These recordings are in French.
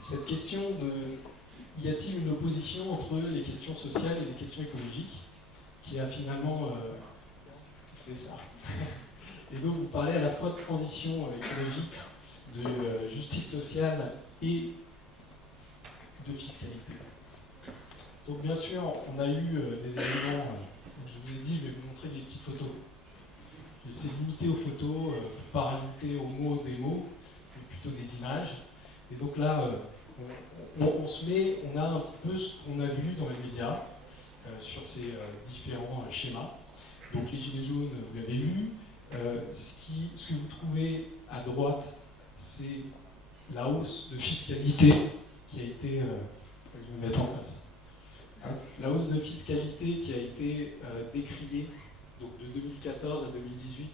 cette question de y a-t-il une opposition entre les questions sociales et les questions écologiques, qui a finalement, c'est ça. Et donc vous parlez à la fois de transition écologique, de justice sociale et de fiscalité. Donc bien sûr, on a eu des éléments, je vous ai dit, je vais vous montrer des petites photos. J'essaie de limiter aux photos, pas rajouter aux mots des mots, mais plutôt des images. Et donc là, on a un petit peu ce qu'on a vu dans les médias sur ces différents schémas. Donc les gilets jaunes, vous l'avez vu. Ce que vous trouvez à droite, c'est la hausse de fiscalité qui a été... je vais me mettre en face. La hausse de fiscalité qui a été décriée, donc de 2014 à 2018,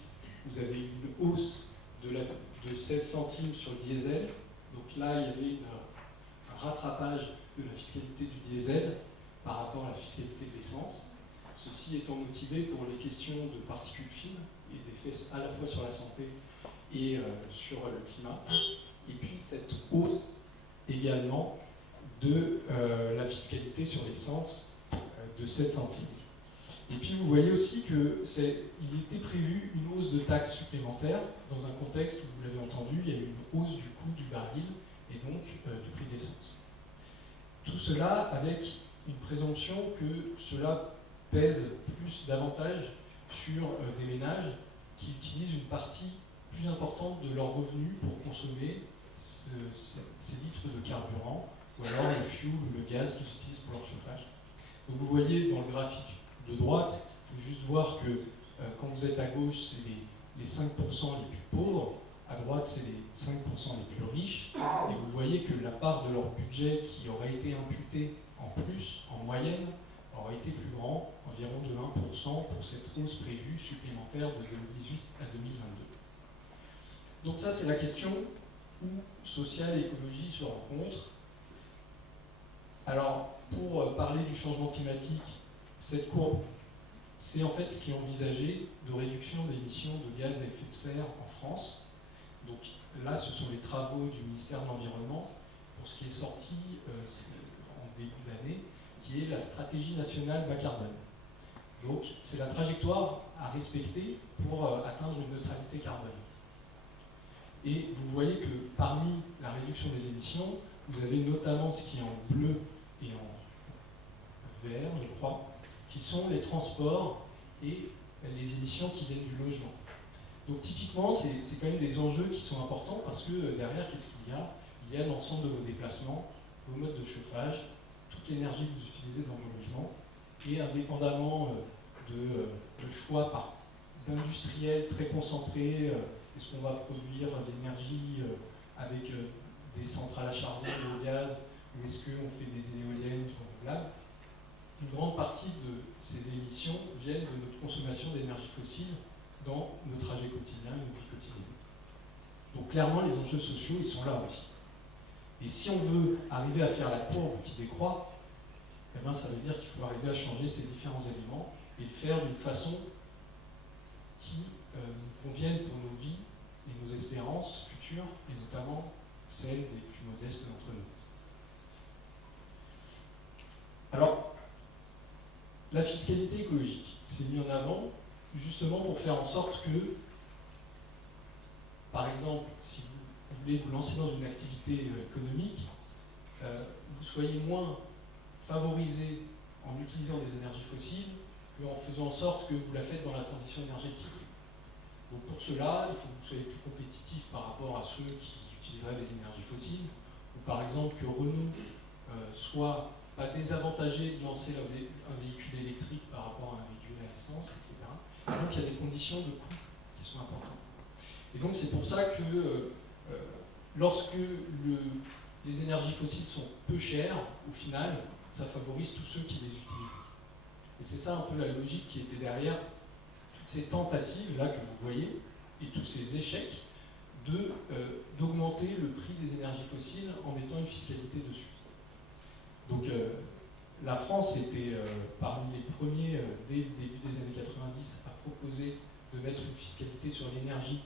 vous avez eu une hausse de 16 centimes sur le diesel. Donc là, il y avait un rattrapage de la fiscalité du diesel par rapport à la fiscalité de l'essence. Ceci étant motivé pour les questions de particules fines et d'effets à la fois sur la santé et sur le climat. Et puis cette hausse également de la fiscalité sur l'essence de 7 centimes. Et puis vous voyez aussi qu'il était prévu une hausse de taxes supplémentaires dans un contexte où, vous l'avez entendu, il y a eu une hausse du coût du baril et donc du prix de l'essence. Tout cela avec une présomption que cela pèse davantage sur des ménages qui utilisent une partie plus importante de leurs revenus pour consommer ces litres de carburant, ou alors le fuel ou le gaz qu'ils utilisent pour leur chauffage. Donc vous voyez dans le graphique de droite, il faut juste voir que quand vous êtes à gauche, c'est les 5% les plus pauvres, à droite, c'est les 5% les plus riches, et vous voyez que la part de leur budget qui aurait été imputée en plus, en moyenne, aurait été plus grand, environ de 1% pour cette hausse prévue supplémentaire de 2018 à 2022. Donc ça, c'est la question où social et écologie se rencontrent. Alors, pour parler du changement climatique, cette courbe, c'est en fait ce qui est envisagé de réduction d'émissions de gaz à effet de serre en France. Donc là, ce sont les travaux du ministère de l'Environnement pour ce qui est sorti en début d'année, qui est la stratégie nationale bas carbone. Donc c'est la trajectoire à respecter pour atteindre une neutralité carbone. Et vous voyez que parmi la réduction des émissions, vous avez notamment ce qui est en bleu et en vert, je crois, qui sont les transports et les émissions qui viennent du logement. Donc typiquement, c'est quand même des enjeux qui sont importants parce que derrière, qu'est-ce qu'il y a ? Il y a l'ensemble de vos déplacements, vos modes de chauffage, toute l'énergie que vous utilisez dans vos logements, et indépendamment de choix d'industriels très concentrés, est-ce qu'on va produire de l'énergie avec des centrales à charbon et au gaz, ou est-ce qu'on fait des éoliennes renouvelables ? Une grande partie de ces émissions viennent de notre consommation d'énergie fossile dans nos trajets quotidiens et nos vies quotidiennes. Donc clairement, les enjeux sociaux, ils sont là aussi. Et si on veut arriver à faire la courbe qui décroît, eh bien, ça veut dire qu'il faut arriver à changer ces différents éléments et le faire d'une façon qui nous convienne pour nos vies et nos espérances futures, et notamment celles des plus modestes d'entre nous. Alors, la fiscalité écologique s'est mise en avant justement pour faire en sorte que, par exemple, si vous voulez vous lancer dans une activité économique, vous soyez moins favorisé en utilisant des énergies fossiles qu'en faisant en sorte que vous la faites dans la transition énergétique. Donc pour cela, il faut que vous soyez plus compétitif par rapport à ceux qui utiliseraient des énergies fossiles, ou par exemple que Renault soit pas désavantagé de lancer un véhicule électrique par rapport à un véhicule à essence, etc. Et donc il y a des conditions de coût qui sont importantes. Et donc c'est pour ça que lorsque les énergies fossiles sont peu chères, au final, ça favorise tous ceux qui les utilisent. Et c'est ça un peu la logique qui était derrière toutes ces tentatives-là que vous voyez, et tous ces échecs, d'augmenter le prix des énergies fossiles en mettant une fiscalité dessus. Donc la France était parmi les premiers, dès le début des années 90, à proposer de mettre une fiscalité sur l'énergie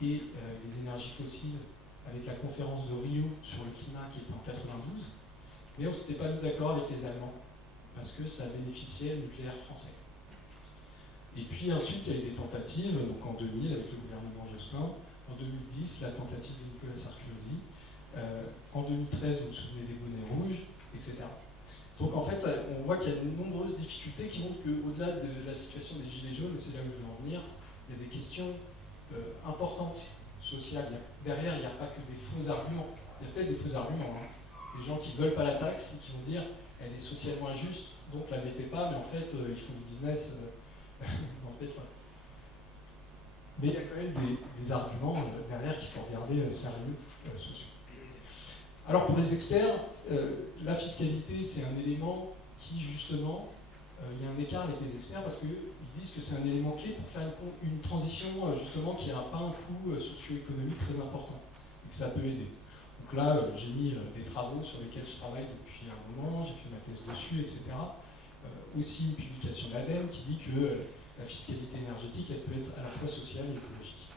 et les énergies fossiles avec la conférence de Rio sur le climat qui était en 92, mais on ne s'était pas mis d'accord avec les Allemands, parce que ça bénéficiait au nucléaire français. Et puis ensuite, il y a eu des tentatives, donc en 2000 avec le gouvernement Jospin, en 2010, la tentative de Nicolas Sarkozy, en 2013, vous vous souvenez des bonnets rouges, etc. Donc en fait, on voit qu'il y a de nombreuses difficultés qui montrent qu'au-delà de la situation des gilets jaunes, et c'est là où je veux en venir, il y a des questions importantes, sociales. Derrière, il n'y a pas que des faux arguments. Il y a peut-être des faux arguments. Hein. Les gens qui ne veulent pas la taxe et qui vont dire elle est socialement injuste, donc la mettez pas, mais en fait, ils font du business dans le pétrole. Mais il y a quand même des arguments derrière qu'il faut regarder sérieux sociaux. Alors pour les experts, la fiscalité c'est un élément qui justement, il y a un écart avec les experts parce qu'ils disent que c'est un élément clé pour faire une transition justement qui n'a pas un coût socio-économique très important et que ça peut aider. Donc là j'ai mis des travaux sur lesquels je travaille depuis un moment, j'ai fait ma thèse dessus, etc. Aussi une publication de l'ADEME qui dit que la fiscalité énergétique elle peut être à la fois sociale et écologique.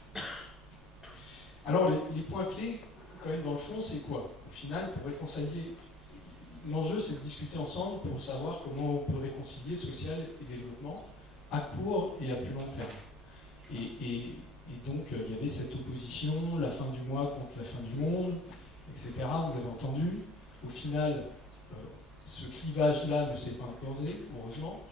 Alors les points clés quand même dans le fond c'est quoi? Au final, pour réconcilier, l'enjeu c'est de discuter ensemble pour savoir comment on peut réconcilier social et développement à court et à plus long terme. Et donc il y avait cette opposition, la fin du mois contre la fin du monde, etc. Vous avez entendu. Au final, ce clivage-là ne s'est pas imposé, heureusement,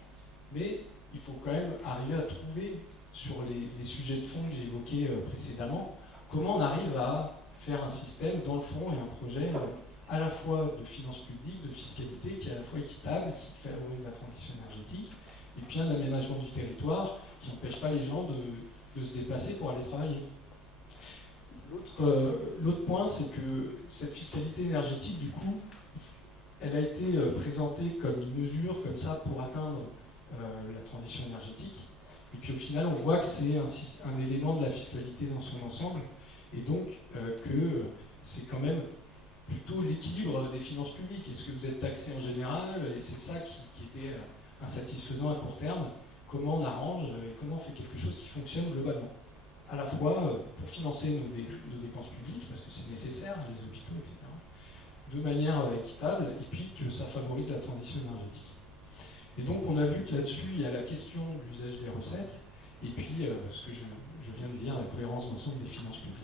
mais il faut quand même arriver à trouver sur les sujets de fond que j'ai évoqués précédemment, comment on arrive à faire un système dans le fond et un projet à la fois de finances publiques, de fiscalité, qui est à la fois équitable, qui favorise la transition énergétique, et puis un aménagement du territoire qui n'empêche pas les gens de se déplacer pour aller travailler. L'autre point, c'est que cette fiscalité énergétique, du coup, elle a été présentée comme une mesure comme ça pour atteindre la transition énergétique, et puis au final, on voit que c'est un élément de la fiscalité dans son ensemble, et donc que c'est quand même plutôt l'équilibre des finances publiques. Est-ce que vous êtes taxé en général? Et c'est ça qui était insatisfaisant à court terme. Comment on arrange et comment on fait quelque chose qui fonctionne globalement? À la fois pour financer nos dépenses publiques, parce que c'est nécessaire, les hôpitaux, etc., de manière équitable, et puis que ça favorise la transition énergétique. Et donc on a vu que là-dessus, il y a la question de l'usage des recettes, et puis ce que je viens de dire, la cohérence d'ensemble des finances publiques.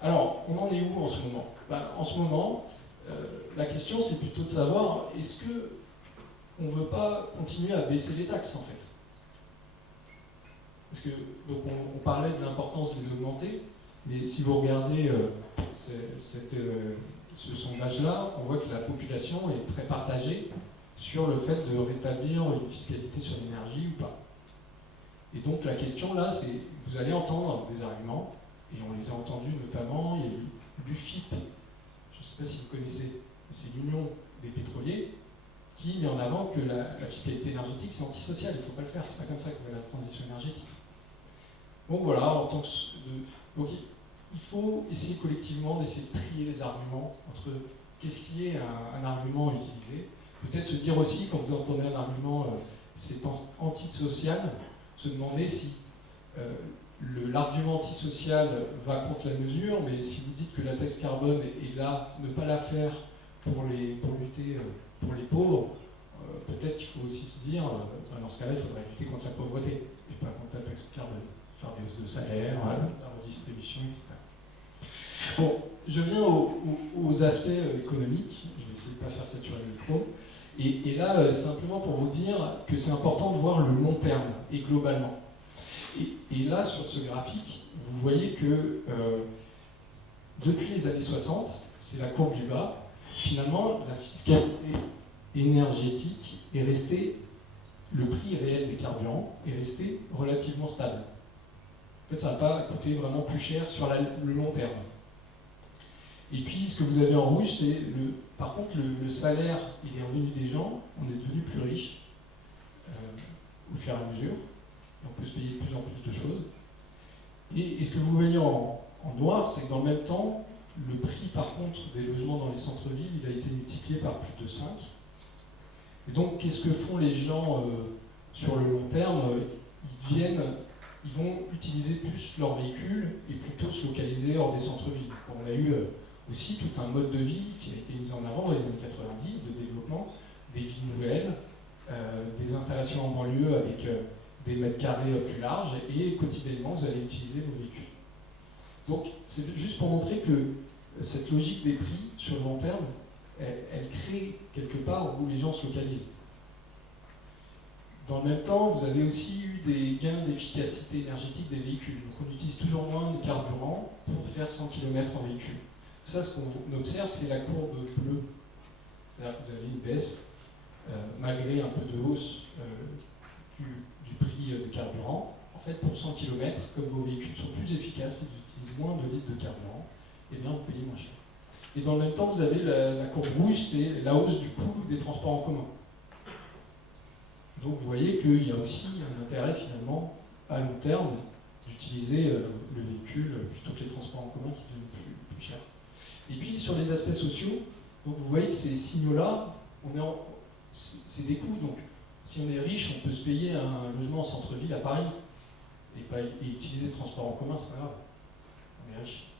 Alors, on en est où en ce moment? En ce moment, la question c'est plutôt de savoir, est-ce qu'on ne veut pas continuer à baisser les taxes en fait? Parce que, donc on parlait de l'importance de les augmenter, mais si vous regardez ce sondage-là, on voit que la population est très partagée sur le fait de rétablir une fiscalité sur l'énergie ou pas. Et donc la question là, c'est, vous allez entendre des arguments, et on les a entendus notamment, il y a eu l'UFIP, je ne sais pas si vous connaissez, c'est l'Union des pétroliers, qui met en avant que la fiscalité énergétique c'est antisocial, il ne faut pas le faire, c'est pas comme ça qu'on fait la transition énergétique. Donc voilà, donc il faut essayer collectivement d'essayer de trier les arguments entre qu'est-ce qui est un argument utilisé, peut-être se dire aussi, quand vous entendez un argument c'est antisocial, se demander si l'argument antisocial va contre la mesure, mais si vous dites que la taxe carbone est là, ne pas la faire pour lutter pour les pauvres, peut-être qu'il faut aussi se dire, dans ce cas-là, il faudrait lutter contre la pauvreté, et pas contre la taxe carbone. Faire des hausses de salaire, la redistribution, etc. Bon, je viens aux aspects économiques, je vais essayer de ne pas faire saturer le micro, et là, simplement pour vous dire que c'est important de voir le long terme, et globalement. Et là, sur ce graphique, vous voyez que depuis les années 60, c'est la courbe du bas, finalement, la fiscalité énergétique est restée, le prix réel des carburants est resté relativement stable. En fait, ça n'a pas coûté vraiment plus cher sur le long terme. Et puis, ce que vous avez en rouge, c'est par contre, le salaire et les revenus des gens, on est devenu plus riches au fur et à mesure. On peut se payer de plus en plus de choses. Et ce que vous voyez en noir, c'est que dans le même temps, le prix, par contre, des logements dans les centres-villes, il a été multiplié par plus de 5. Et donc, qu'est-ce que font les gens sur le long terme? Ils deviennent ils vont utiliser plus leur véhicule et plutôt se localiser hors des centres-villes. On a eu aussi tout un mode de vie qui a été mis en avant dans les années 90, de développement, des villes nouvelles, des installations en banlieue avec des mètres carrés plus larges, et quotidiennement, vous allez utiliser vos véhicules. Donc, c'est juste pour montrer que cette logique des prix sur le long terme, elle crée quelque part où les gens se localisent. Dans le même temps, vous avez aussi eu des gains d'efficacité énergétique des véhicules. Donc on utilise toujours moins de carburant pour faire 100 km en véhicule. Ça, ce qu'on observe, c'est la courbe bleue. C'est-à-dire que vous avez une baisse, malgré un peu de hausse du prix de carburant. En fait, pour 100 km, comme vos véhicules sont plus efficaces, ils utilisent moins de litres de carburant, et bien vous payez moins cher. Et dans le même temps, vous avez la courbe rouge, c'est la hausse du coût des transports en commun. Donc vous voyez qu'il y a aussi un intérêt finalement à long terme d'utiliser le véhicule plutôt que les transports en commun qui deviennent plus chers. Et puis sur les aspects sociaux, donc vous voyez que ces signaux-là, c'est des coûts. Donc si on est riche, on peut se payer un logement en centre-ville à Paris et utiliser le transport en commun, c'est pas grave. On est riche.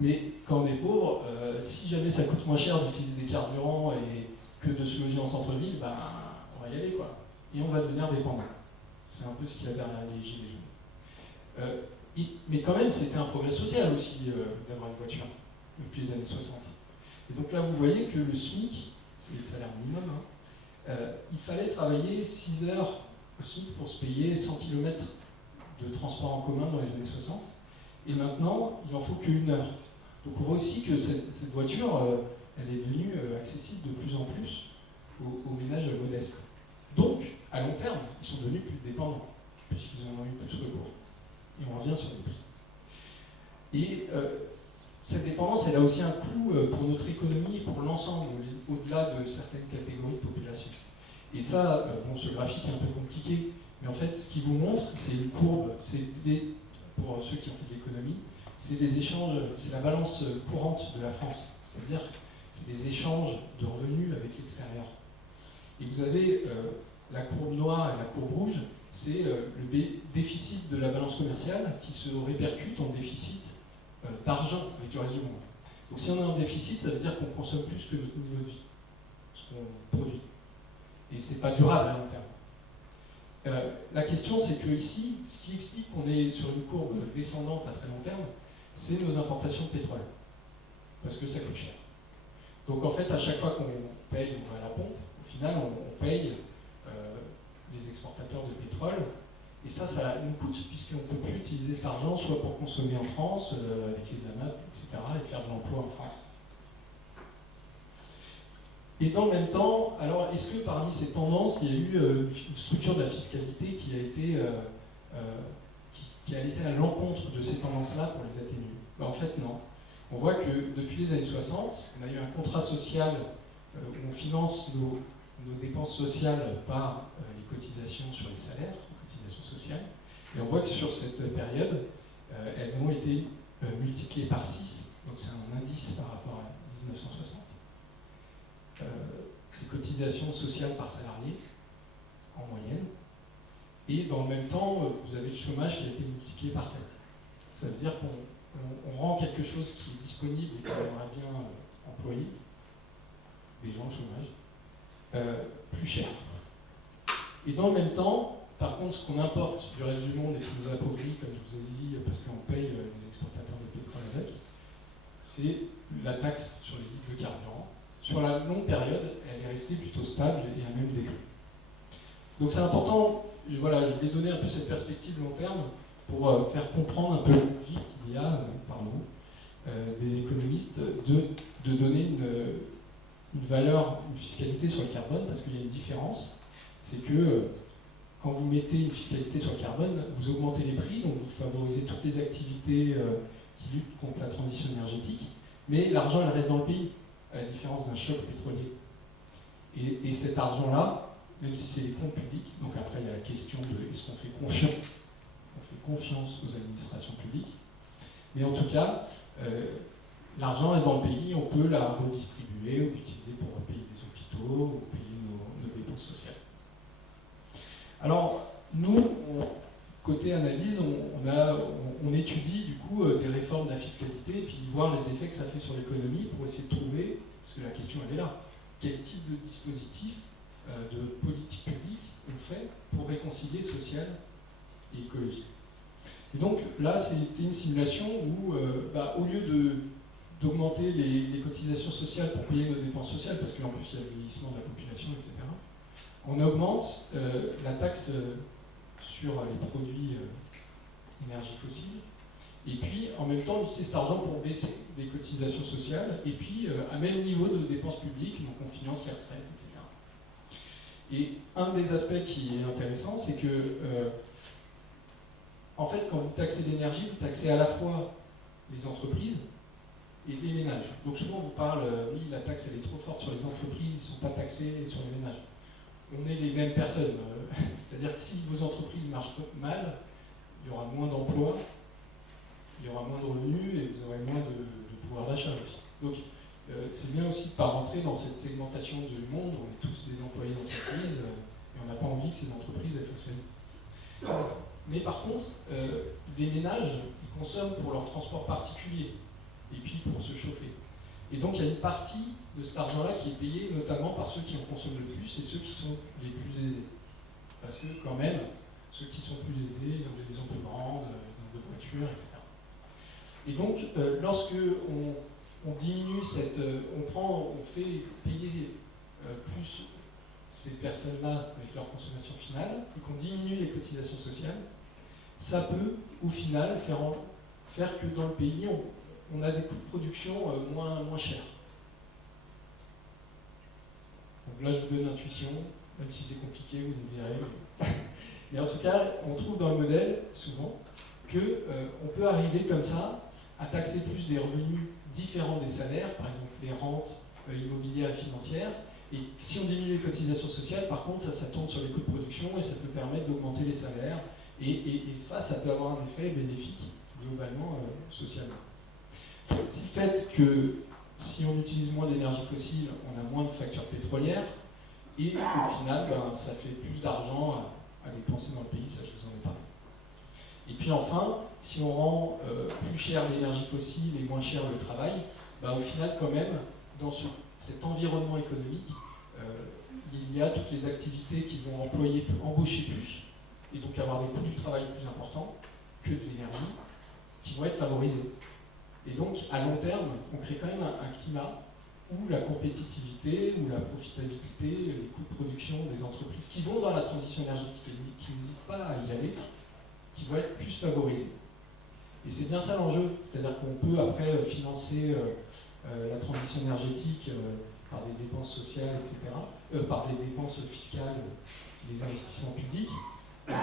Mais quand on est pauvre, si jamais ça coûte moins cher d'utiliser des carburants et que de se loger en centre-ville, ben, on va y aller, quoi. Et on va devenir dépendant. C'est un peu ce qu'il y a derrière les gilets jaunes. Mais quand même, c'était un progrès social aussi d'avoir une voiture depuis les années 60. Et donc là, vous voyez que le SMIC, c'est le salaire minimum, hein, il fallait travailler 6 heures au SMIC pour se payer 100 km de transport en commun dans les années 60. Et maintenant, il n'en faut qu'une heure. Donc on voit aussi que cette voiture, elle est devenue accessible de plus en plus aux ménages modestes. Donc, à long terme, ils sont devenus plus dépendants, puisqu'ils en ont eu plus recours. Et on revient sur les prix. Et cette dépendance, elle a aussi un coût pour notre économie et pour l'ensemble, au-delà de certaines catégories de population. Et ça, bon, ce graphique est un peu compliqué, mais en fait, ce qu'il vous montre, c'est une courbe, pour ceux qui ont fait de l'économie, c'est les échanges, c'est la balance courante de la France. C'est-à-dire, c'est des échanges de revenus avec l'extérieur. Et vous avez la courbe noire et la courbe rouge, c'est le déficit de la balance commerciale qui se répercute en déficit d'argent avec le reste du monde. Donc si on est en déficit, ça veut dire qu'on consomme plus que notre niveau de vie, ce qu'on produit. Et c'est pas durable à long terme. La question, c'est que ici, ce qui explique qu'on est sur une courbe descendante à très long terme, c'est nos importations de pétrole. Parce que ça coûte cher. Donc en fait, à chaque fois qu'on paye, on va à la pompe, au final, on paye les exportateurs de pétrole. Et ça nous coûte, puisqu'on ne peut plus utiliser cet argent soit pour consommer en France, avec les AMAP, etc., et faire de l'emploi en France. Et dans le même temps, alors est-ce que parmi ces tendances, il y a eu une structure de la fiscalité qui a été à l'encontre de ces tendances-là pour les atténuer? Ben, en fait, non. On voit que depuis les années 60, on a eu un contrat social où on finance nos dépenses sociales par les cotisations sur les salaires, les cotisations sociales. Et on voit que sur cette période, elles ont été multipliées par 6, donc c'est un indice par rapport à 1960. Ces cotisations sociales par salarié, en moyenne. Et dans le même temps, vous avez le chômage qui a été multiplié par 7. Ça veut dire qu'on rend quelque chose qui est disponible et qu'on aimerait bien employer, des gens au chômage, plus cher. Et dans le même temps, par contre, ce qu'on importe du reste du monde et qui nous appauvrit, comme je vous avais dit, parce qu'on paye les exportateurs de pétrole avec, c'est la taxe sur les litres de carburant. Sur la longue période, elle est restée plutôt stable et a même décru. Donc c'est important, voilà, je voulais donner un peu cette perspective long terme pour faire comprendre un peu la logique qu'il y a, des économistes de donner une valeur, une fiscalité sur le carbone, parce qu'il y a une différence, c'est que quand vous mettez une fiscalité sur le carbone, vous augmentez les prix, donc vous favorisez toutes les activités qui luttent contre la transition énergétique, mais l'argent, elle reste dans le pays, à la différence d'un choc pétrolier. Et cet argent-là, même si c'est des comptes publics, donc après il y a la question de est-ce qu'on fait confiance, aux administrations publiques, mais en tout cas, l'argent reste dans le pays, on peut la redistribuer ou l'utiliser pour payer des hôpitaux ou payer nos dépenses sociales. Alors, nous, côté analyse, on étudie du coup des réformes de la fiscalité et puis voir les effets que ça fait sur l'économie pour essayer de trouver, parce que la question elle est là, quel type de dispositif, de politique publique on fait pour réconcilier social et écologie. Et donc là, c'était une simulation où, au lieu d'augmenter les cotisations sociales pour payer nos dépenses sociales, parce qu'en plus il y a le vieillissement de la population, etc., on augmente la taxe sur les produits énergie fossile, et puis en même temps on utilise cet argent pour baisser les cotisations sociales, et puis à même niveau de dépenses publiques, donc on finance les retraites, etc. Et un des aspects qui est intéressant, c'est que en fait, quand vous taxez l'énergie, vous taxez à la fois les entreprises et les ménages. Donc souvent on vous parle, oui, la taxe elle est trop forte sur les entreprises, ils ne sont pas taxés sur les ménages. On est les mêmes personnes. C'est-à-dire que si vos entreprises marchent mal, il y aura moins d'emplois, il y aura moins de revenus et vous aurez moins de pouvoir d'achat aussi. Donc c'est bien aussi de ne pas rentrer dans cette segmentation du monde, on est tous des employés d'entreprise et on n'a pas envie que ces entreprises elles fassent faillite. Mais par contre, les ménages, ils consomment pour leur transport particulier et puis pour se chauffer. Et donc il y a une partie de cet argent-là qui est payé notamment par ceux qui en consomment le plus et ceux qui sont les plus aisés. Parce que quand même, ceux qui sont plus aisés, ils ont des maisons plus grandes, ils ont des voitures, etc. Et donc, lorsque on diminue on fait payer plus ces personnes-là avec leur consommation finale, et qu'on diminue les cotisations sociales, ça peut, au final, faire que dans le pays, on a des coûts de production moins chers. Donc là, je vous donne l'intuition, même si c'est compliqué, vous me direz. Mais en tout cas, on trouve dans le modèle, souvent, qu'on peut arriver comme ça à taxer plus des revenus différents des salaires, par exemple les rentes immobilières et financières. Et si on diminue les cotisations sociales, par contre, ça tourne sur les coûts de production et ça peut permettre d'augmenter les salaires. Et ça peut avoir un effet bénéfique, globalement, socialement. Si le fait que si on utilise moins d'énergie fossile, on a moins de factures pétrolières, et au final, ça fait plus d'argent à dépenser dans le pays, ça je vous en ai parlé. Et puis enfin, si on rend plus cher l'énergie fossile et moins cher le travail, au final quand même, dans cet environnement économique, il y a toutes les activités qui vont embaucher plus, et donc avoir des coûts du travail plus importants que de l'énergie, qui vont être favorisés. Et donc, à long terme, on crée quand même un climat où la compétitivité, où la profitabilité, les coûts de production des entreprises qui vont dans la transition énergétique et qui n'hésitent pas à y aller, qui vont être plus favorisés. Et c'est bien ça l'enjeu, c'est-à-dire qu'on peut après financer la transition énergétique par des dépenses sociales, etc., par des dépenses fiscales, des investissements publics.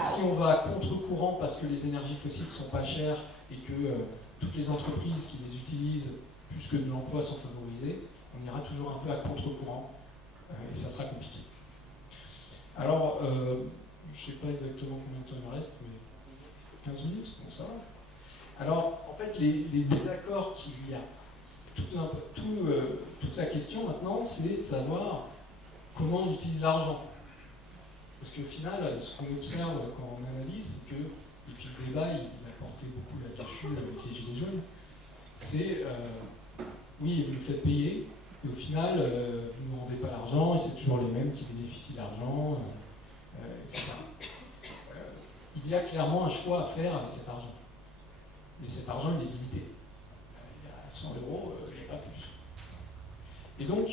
Si on va à contre-courant parce que les énergies fossiles ne sont pas chères et que toutes les entreprises qui les utilisent, plus que de l'emploi, sont favorisées, on ira toujours un peu à contre-courant et ça sera compliqué. Alors, je ne sais pas exactement combien de temps il me reste, mais 15 minutes, bon ça va. Alors, en fait, les désaccords qu'il y a, toute la question maintenant, c'est de savoir comment on utilise l'argent. Parce qu'au final, ce qu'on observe quand on analyse, c'est que, et puis le débat, il a porté beaucoup là-dessus avec les Gilets jaunes, c'est, oui, vous le faites payer, et au final, vous ne rendez pas l'argent, et c'est toujours les mêmes qui bénéficient de l'argent, etc. Il y a clairement un choix à faire avec cet argent. Mais cet argent, il est limité. Il y a 100 €, il n'y a pas plus. Et donc,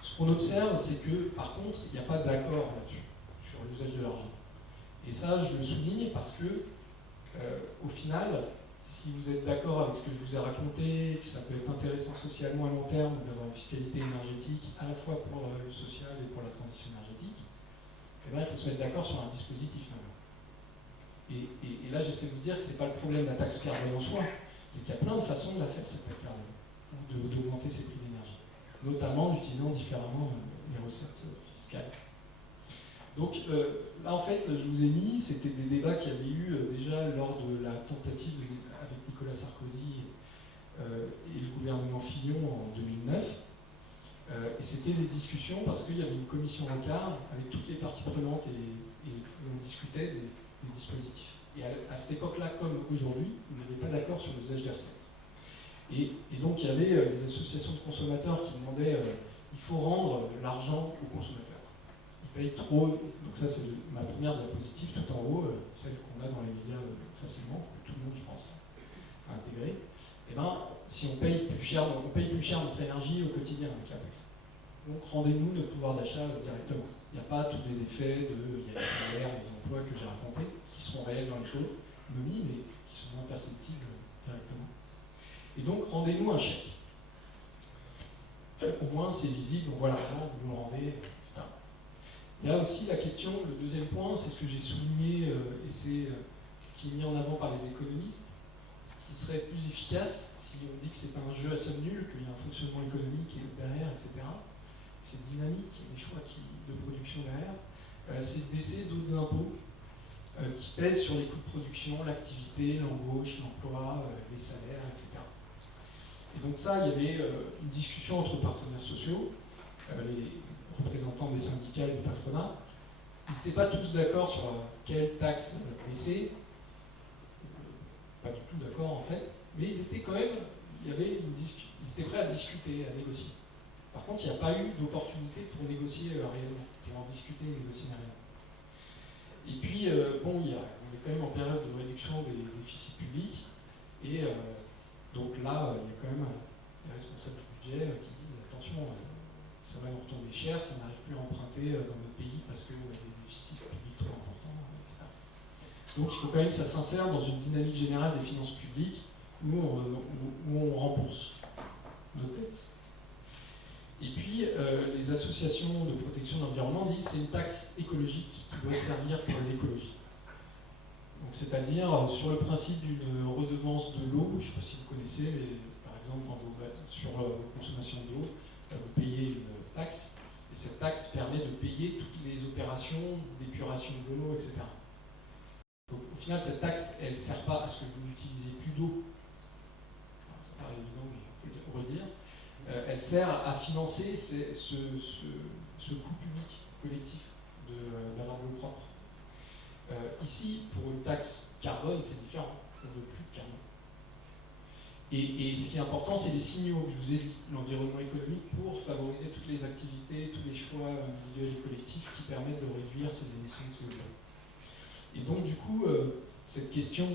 ce qu'on observe, c'est que, par contre, il n'y a pas d'accord là-dessus, sur l'usage de l'argent. Et ça, je le souligne parce que, au final, si vous êtes d'accord avec ce que je vous ai raconté, que ça peut être intéressant socialement à long terme d'avoir une fiscalité énergétique, à la fois pour le social et pour la transition énergétique, eh bien, il faut se mettre d'accord sur un dispositif maintenant. Et là, j'essaie de vous dire que ce n'est pas le problème de la taxe carbone en soi, c'est qu'il y a plein de façons de la faire, cette taxe carbone, ou d'augmenter ses prix d'énergie, notamment en utilisant différemment les recettes fiscales. Donc là, en fait, je vous ai mis, c'était des débats qu'il y avait eu déjà lors de la tentative avec Nicolas Sarkozy et le gouvernement Fillon en 2009. Et c'était des discussions parce qu'il y avait une commission Rocard avec toutes les parties prenantes et on discutait des dispositifs. Et à cette époque-là, comme aujourd'hui, on n'avait pas d'accord sur l'usage des recettes. Et donc il y avait des associations de consommateurs qui demandaient il faut rendre l'argent aux consommateurs. Ils payent trop, donc ça c'est ma première diapositive tout en haut, celle qu'on a dans les médias facilement, que tout le monde je pense a intégré. Et bien si on paye plus cher notre énergie au quotidien avec la taxe. Donc rendez-nous notre pouvoir d'achat directement. Il n'y a pas tous les effets il y a les salaires, les emplois que j'ai racontés, qui seront réels dans l'économie, mais qui sont moins perceptibles directement. Et donc, rendez-nous un chèque. Au moins, c'est visible, on voit l'argent, vous nous le rendez, etc. Il y a aussi la question, le deuxième point, c'est ce que j'ai souligné, et c'est ce qui est mis en avant par les économistes, ce qui serait plus efficace si on dit que c'est pas un jeu à somme nulle, qu'il y a un fonctionnement économique derrière, etc. C'est dynamique, il y a des choix de production derrière. C'est de baisser d'autres impôts qui pèsent sur les coûts de production, l'activité, l'embauche, l'emploi, les salaires, etc. Et donc ça, il y avait une discussion entre partenaires sociaux, les représentants des syndicats et du patronat. Ils n'étaient pas tous d'accord sur quelle taxe baisser, pas du tout d'accord en fait, mais ils étaient quand même, ils étaient prêts à discuter, à négocier. Par contre, il n'y a pas eu d'opportunité pour négocier réellement, pour en discuter et négocier réellement. Et puis, bon, on est quand même en période de réduction des déficits publics, et donc là, il y a quand même les responsables du budget qui disent attention, ça va nous retomber cher, ça n'arrive plus à emprunter dans notre pays parce qu'on a des déficits publics trop importants, etc. Donc il faut quand même que ça s'insère dans une dynamique générale des finances publiques où on rembourse nos dettes. Et puis, les associations de protection de l'environnement disent que c'est une taxe écologique qui doit servir pour l'écologie. Donc, c'est-à-dire, sur le principe d'une redevance de l'eau, je ne sais pas si vous connaissez, mais par exemple, sur vos consommations d'eau, vous payez une taxe, et cette taxe permet de payer toutes les opérations d'épuration de l'eau, etc. Donc, au final, cette taxe, elle ne sert pas à ce que vous n'utilisez plus d'eau. Ça paraît évident, mais il faut le redire. Elle sert à financer ce coût public collectif d'avoir de l'eau propre. Ici, pour une taxe carbone, c'est différent. On ne veut plus de carbone. Et ce qui est important, c'est les signaux que je vous ai dit, l'environnement économique, pour favoriser toutes les activités, tous les choix individuels et collectifs qui permettent de réduire ces émissions de CO2. Et donc, du coup, cette question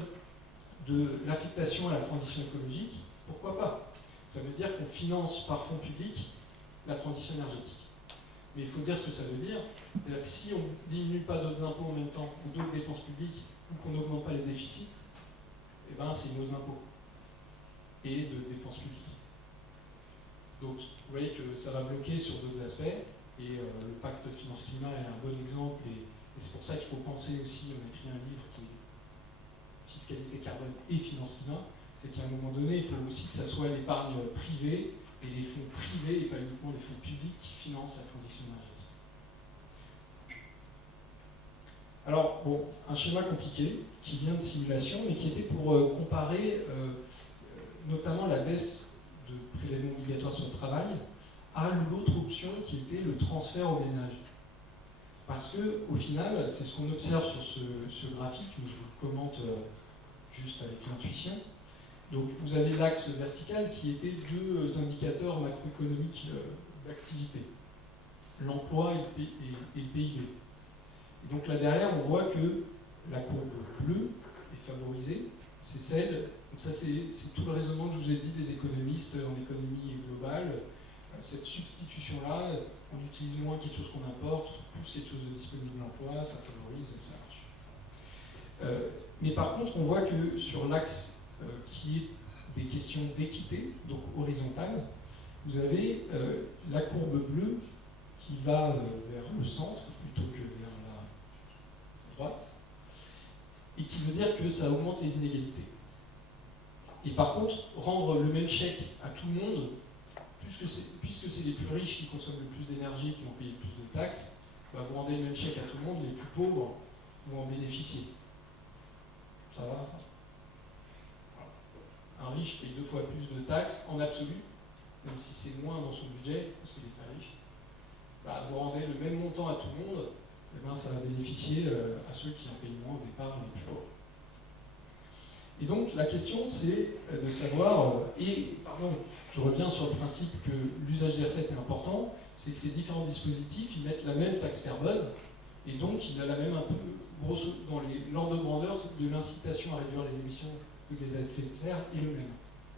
de l'affectation à la transition écologique, pourquoi pas? Ça veut dire qu'on finance par fonds publics la transition énergétique. Mais il faut dire ce que ça veut dire. C'est-à-dire que si on ne diminue pas d'autres impôts en même temps, ou d'autres dépenses publiques, ou qu'on n'augmente pas les déficits, eh ben, c'est nos impôts et de dépenses publiques. Donc, vous voyez que ça va bloquer sur d'autres aspects, et le pacte finance-climat est un bon exemple, et c'est pour ça qu'il faut penser aussi, on a écrit un livre qui est Fiscalité carbone et finance-climat, c'est qu'à un moment donné, il faut aussi que ça soit l'épargne privée et les fonds privés, et pas uniquement les fonds publics, qui financent la transition énergétique. Alors, bon, un schéma compliqué, qui vient de simulation, mais qui était pour comparer notamment la baisse de prélèvements obligatoires sur le travail à l'autre option qui était le transfert au ménage. Parce que, au final, c'est ce qu'on observe sur ce graphique, mais je vous le commente juste avec l'intuition. Donc vous avez l'axe vertical qui était deux indicateurs macroéconomiques d'activité, l'emploi et le PIB. Et donc là derrière, on voit que la courbe bleue est favorisée, c'est celle, donc ça c'est tout le raisonnement que je vous ai dit des économistes en économie globale, cette substitution-là, on utilise moins quelque chose qu'on importe, plus quelque chose de disponible d'emploi, ça favorise, ça marche. Mais par contre, on voit que sur l'axe qui est des questions d'équité, donc horizontale, vous avez la courbe bleue qui va vers le centre plutôt que vers la droite, et qui veut dire que ça augmente les inégalités. Et par contre, rendre le même chèque à tout le monde, puisque c'est les plus riches qui consomment le plus d'énergie, qui vont payer le plus de taxes, bah vous rendez le même chèque à tout le monde, les plus pauvres vont en bénéficier. Ça va, ça? Un riche paye 2 fois plus de taxes en absolu, même si c'est moins dans son budget, parce qu'il est très riche, bah, vous rendez le même montant à tout le monde, et ben, ça va bénéficier à ceux qui en payent moins au départ, les plus pauvres. Et donc la question c'est de savoir, je reviens sur le principe que l'usage des recettes est important, c'est que ces différents dispositifs, ils mettent la même taxe carbone, et donc il a la même un peu, grosso, dans l'ordre de grandeur de l'incitation à réduire les émissions de gaz à effet de serre est le même.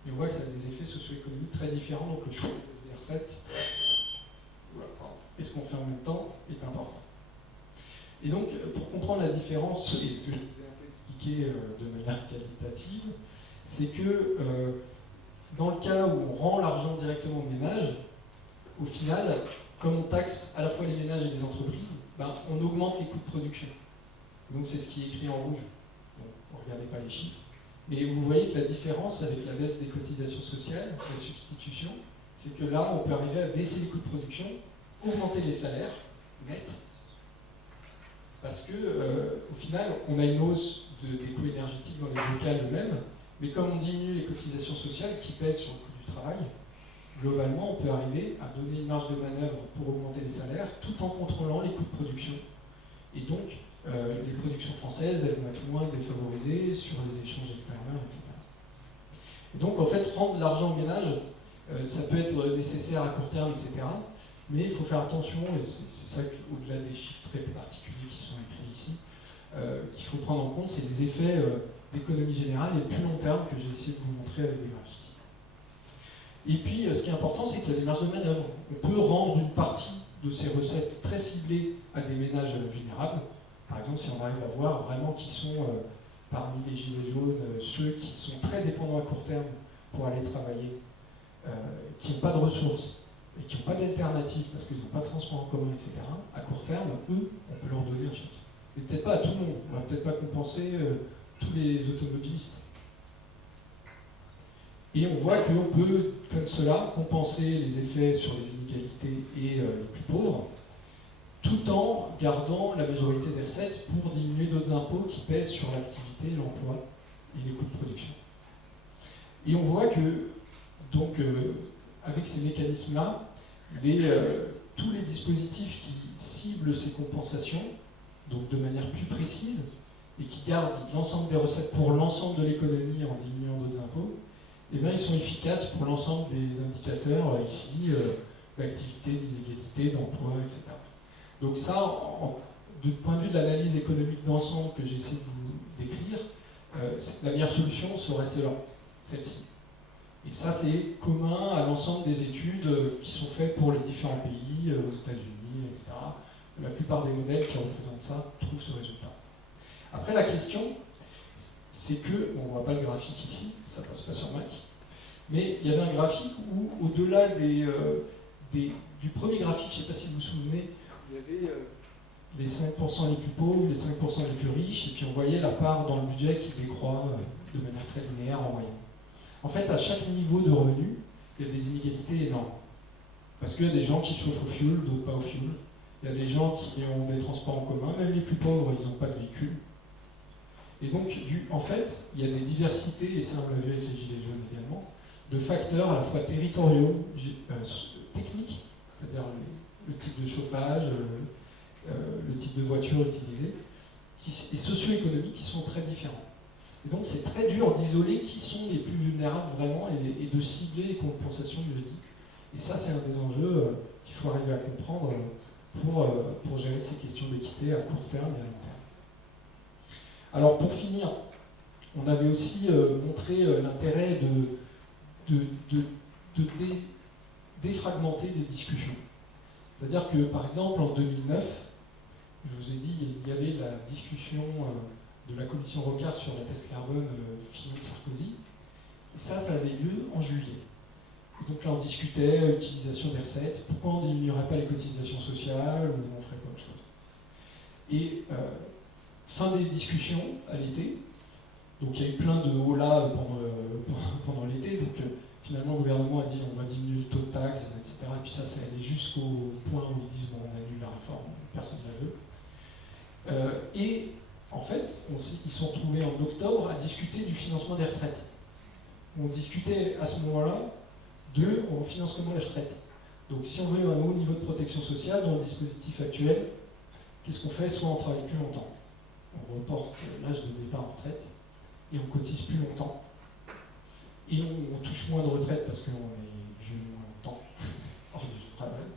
Et on voit que ça a des effets socio-économiques très différents, donc le choix des recettes, et ce qu'on fait en même temps, est important. Et donc, pour comprendre la différence, et ce que je vous ai un peu expliqué de manière qualitative, c'est que dans le cas où on rend l'argent directement aux ménages, au final, comme on taxe à la fois les ménages et les entreprises, ben, on augmente les coûts de production. Donc c'est ce qui est écrit en rouge. Donc, vous ne regardez pas les chiffres. Mais vous voyez que la différence avec la baisse des cotisations sociales, la substitution, c'est que là, on peut arriver à baisser les coûts de production, augmenter les salaires nets, parce que au final, on a une hausse des coûts énergétiques dans les locales eux-mêmes, mais comme on diminue les cotisations sociales qui pèsent sur le coût du travail, globalement, on peut arriver à donner une marge de manœuvre pour augmenter les salaires, tout en contrôlant les coûts de production. Et donc, les productions françaises, elles vont être moins défavorisées sur les échanges extérieurs, etc. Et donc, en fait, rendre l'argent au ménage, ça peut être nécessaire à court terme, etc. Mais il faut faire attention, et c'est ça au-delà des chiffres très particuliers qui sont écrits ici, qu'il faut prendre en compte, c'est les effets d'économie générale et plus long terme que j'ai essayé de vous montrer avec des graphiques. Et puis, ce qui est important, c'est qu'il y a des marges de manœuvre. On peut rendre une partie de ces recettes très ciblées à des ménages vulnérables. Par exemple, si on arrive à voir vraiment qui sont, parmi les gilets jaunes, ceux qui sont très dépendants à court terme pour aller travailler, qui n'ont pas de ressources et qui n'ont pas d'alternative parce qu'ils n'ont pas de transport en commun, etc., à court terme, eux, on peut leur donner un chèque. Mais peut-être pas à tout le monde. On ne va peut-être pas compenser tous les automobilistes. Et on voit qu'on peut, comme cela, compenser les effets sur les inégalités et les plus pauvres, tout en gardant la majorité des recettes pour diminuer d'autres impôts qui pèsent sur l'activité, l'emploi et les coûts de production. Et on voit que, donc, avec ces mécanismes-là, tous les dispositifs qui ciblent ces compensations, donc de manière plus précise, et qui gardent l'ensemble des recettes pour l'ensemble de l'économie en diminuant d'autres impôts, eh bien, ils sont efficaces pour l'ensemble des indicateurs ici, d'activité, d'inégalité, d'emploi, etc. Donc ça, du point de vue de l'analyse économique d'ensemble que j'ai essayé de vous décrire, la meilleure solution serait celle-ci. Et ça, c'est commun à l'ensemble des études qui sont faites pour les différents pays, aux États-Unis, etc. La plupart des modèles qui représentent ça trouvent ce résultat. Après, la question, c'est que, on ne voit pas le graphique ici, ça passe pas sur Mac, mais il y avait un graphique où, au-delà du premier graphique, je ne sais pas si vous vous souvenez, il y avait les 5% les plus pauvres, les 5% les plus riches, et puis on voyait la part dans le budget qui décroît de manière très linéaire en moyenne. En fait, à chaque niveau de revenu, il y a des inégalités énormes. Parce qu'il y a des gens qui chauffent au fioul, d'autres pas au fioul. Il y a des gens qui ont des transports en commun, même les plus pauvres, ils n'ont pas de véhicule. Et donc, en fait, il y a des diversités, et ça on l'a vu avec les gilets jaunes également, de facteurs à la fois territoriaux, techniques, c'est-à-dire le type de chauffage, le type de voiture utilisée, et socio-économiques qui sont très différents. Et donc c'est très dur d'isoler qui sont les plus vulnérables vraiment et de cibler les compensations juridiques. Et ça, c'est un des enjeux qu'il faut arriver à comprendre pour gérer ces questions d'équité à court terme et à long terme. Alors pour finir, on avait aussi montré l'intérêt de défragmenter des discussions. C'est-à-dire que, par exemple, en 2009, je vous ai dit, il y avait la discussion de la commission Rocard sur la taxe carbone Fillon-Sarkozy, et ça avait lieu en juillet. Et donc là, on discutait utilisation des recettes, pourquoi on ne diminuerait pas les cotisations sociales, ou on ferait pas autre chose. Et fin des discussions à l'été, donc il y a eu plein de hauts-là pendant l'été, donc finalement le gouvernement a dit on va diminuer le taux de taxe, etc. Et puis ça allait jusqu'au point où ils disent bon, on annule la réforme, personne ne la veut. Et en fait, ils sont retrouvés en octobre à discuter du financement des retraites. On discutait à ce moment-là Deux, on finance comment les retraites. Donc si on veut un haut niveau de protection sociale dans le dispositif actuel, qu'est-ce qu'on fait? Soit on travaille plus longtemps, on reporte l'âge de départ en retraite, et on cotise plus longtemps, et on touche moins de retraite parce qu'on est vieux moins longtemps, hors du travail.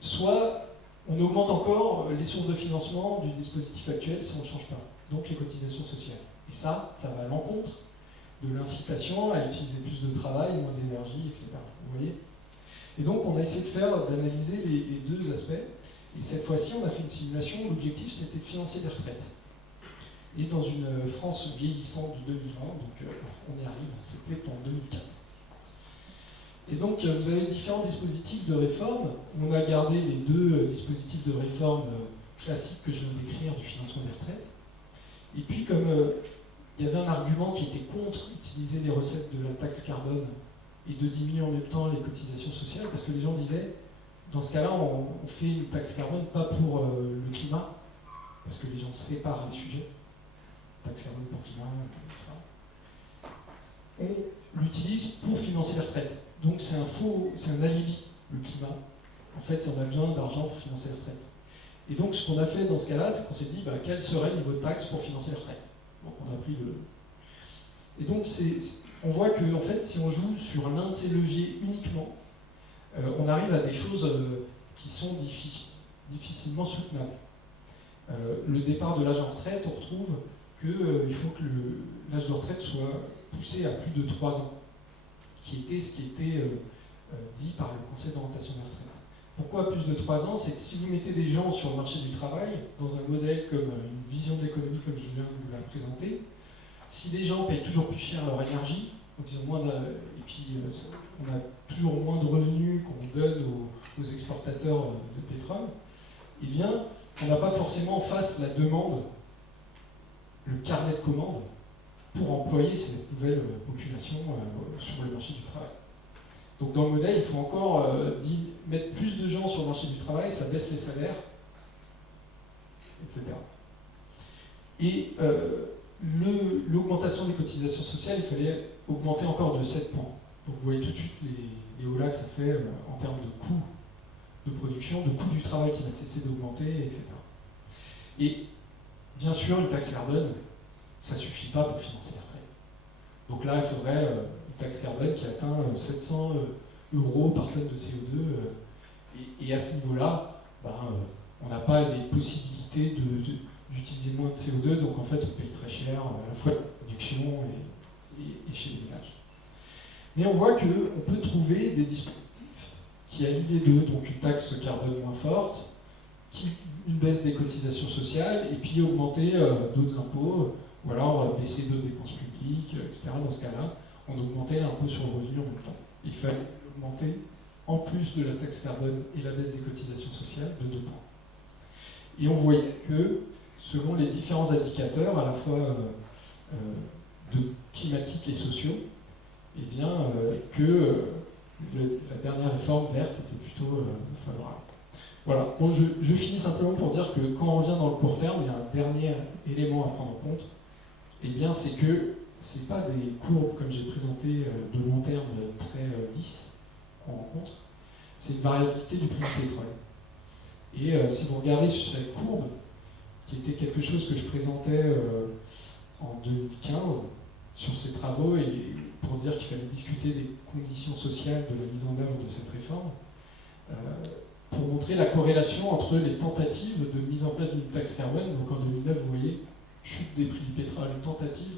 Soit on augmente encore les sources de financement du dispositif actuel si on ne change pas, donc les cotisations sociales. Et ça va à l'encontre de l'incitation à utiliser plus de travail, moins d'énergie, etc. Vous voyez? Et donc on a essayé d'analyser les deux aspects, et cette fois-ci on a fait une simulation, l'objectif c'était de financer des retraites. Et dans une France vieillissante de 2020, donc on y arrive, c'était en 2004. Et donc vous avez différents dispositifs de réforme. On a gardé les deux dispositifs de réforme classiques que je viens de décrire du financement des retraites. Et puis comme il y avait un argument qui était contre utiliser les recettes de la taxe carbone et de diminuer en même temps les cotisations sociales, parce que les gens disaient, dans ce cas-là, on fait une taxe carbone pas pour le climat, parce que les gens séparent les sujets, taxe carbone pour le climat, etc. On l'utilise pour financer les retraites. Donc c'est un alibi, le climat. En fait, on a besoin d'argent pour financer les retraites. Et donc ce qu'on a fait dans ce cas-là, c'est qu'on s'est dit, quel serait le niveau de taxe pour financer les retraites? Donc on a pris le... Et donc on voit que en fait, si on joue sur l'un de ces leviers uniquement, on arrive à des choses qui sont difficilement soutenables. Le départ de l'âge en retraite, on retrouve qu'il faut que l'âge de retraite soit poussé à plus de 3 ans, ce qui était dit par le Conseil d'orientation des retraites. Pourquoi plus de 3 ans? C'est que si vous mettez des gens sur le marché du travail, dans un modèle comme une vision de l'économie comme je viens de vous la présenter, si les gens payent toujours plus cher leur énergie, donc ils ont et puis on a toujours moins de revenus qu'on donne aux exportateurs de pétrole, eh bien, on n'a pas forcément en face la demande, le carnet de commandes, pour employer cette nouvelle population sur le marché du travail. Donc dans le modèle, il faut encore mettre plus de gens sur le marché du travail, ça baisse les salaires, etc. Et l'augmentation des cotisations sociales, il fallait augmenter encore de 7 points. Donc vous voyez tout de suite les hauts là que ça fait en termes de coût de production, de coût du travail qui n'a cessé d'augmenter, etc. Et bien sûr, une taxe carbone, ça ne suffit pas pour financer les retraites. Donc là, il faudrait une taxe carbone qui atteint 700 € par tonne de CO2. Et à ce niveau-là, on n'a pas les possibilités d'utiliser moins de CO2, donc en fait, on paye très cher, à la fois la production et chez les ménages. Mais on voit qu'on peut trouver des dispositifs qui allient les deux, donc une taxe carbone moins forte, une baisse des cotisations sociales, et puis augmenter d'autres impôts, ou alors baisser d'autres dépenses publiques, etc. Dans ce cas-là, on augmentait l'impôt sur le revenu en même temps. Il fallait augmenter, en plus de la taxe carbone et la baisse des cotisations sociales, de 2 points. Et on voyait que, selon les différents indicateurs, à la fois climatiques et sociaux, eh bien, la dernière réforme verte était plutôt favorable. Voilà, bon, je finis simplement pour dire que quand on revient dans le court terme, il y a un dernier élément à prendre en compte, eh bien, c'est que ce n'est pas des courbes, comme j'ai présenté, de long terme très lisses qu'on rencontre, c'est une variabilité du prix du pétrole. Et si vous regardez sur cette courbe, qui était quelque chose que je présentais en 2015 sur ces travaux, et pour dire qu'il fallait discuter des conditions sociales de la mise en œuvre de cette réforme, pour montrer la corrélation entre les tentatives de mise en place d'une taxe carbone. Donc en 2009, vous voyez, chute des prix du pétrole, tentative,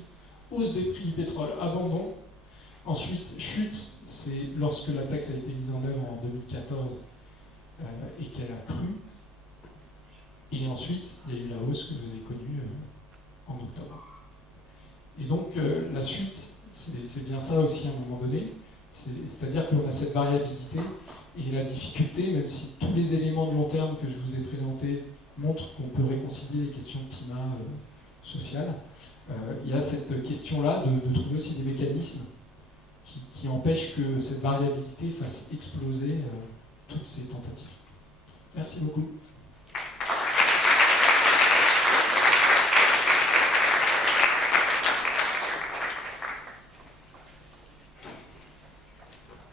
hausse des prix du pétrole, abandon. Ensuite, chute, c'est lorsque la taxe a été mise en œuvre en 2014 et qu'elle a cru. Et ensuite, il y a eu la hausse que vous avez connue en octobre. Et donc, la suite, c'est bien ça aussi à un moment donné. C'est-à-dire qu'on a cette variabilité et la difficulté, même si tous les éléments de long terme que je vous ai présentés montrent qu'on peut réconcilier les questions de climat social, il y a cette question-là de trouver aussi des mécanismes qui empêchent que cette variabilité fasse exploser toutes ces tentatives. Merci beaucoup.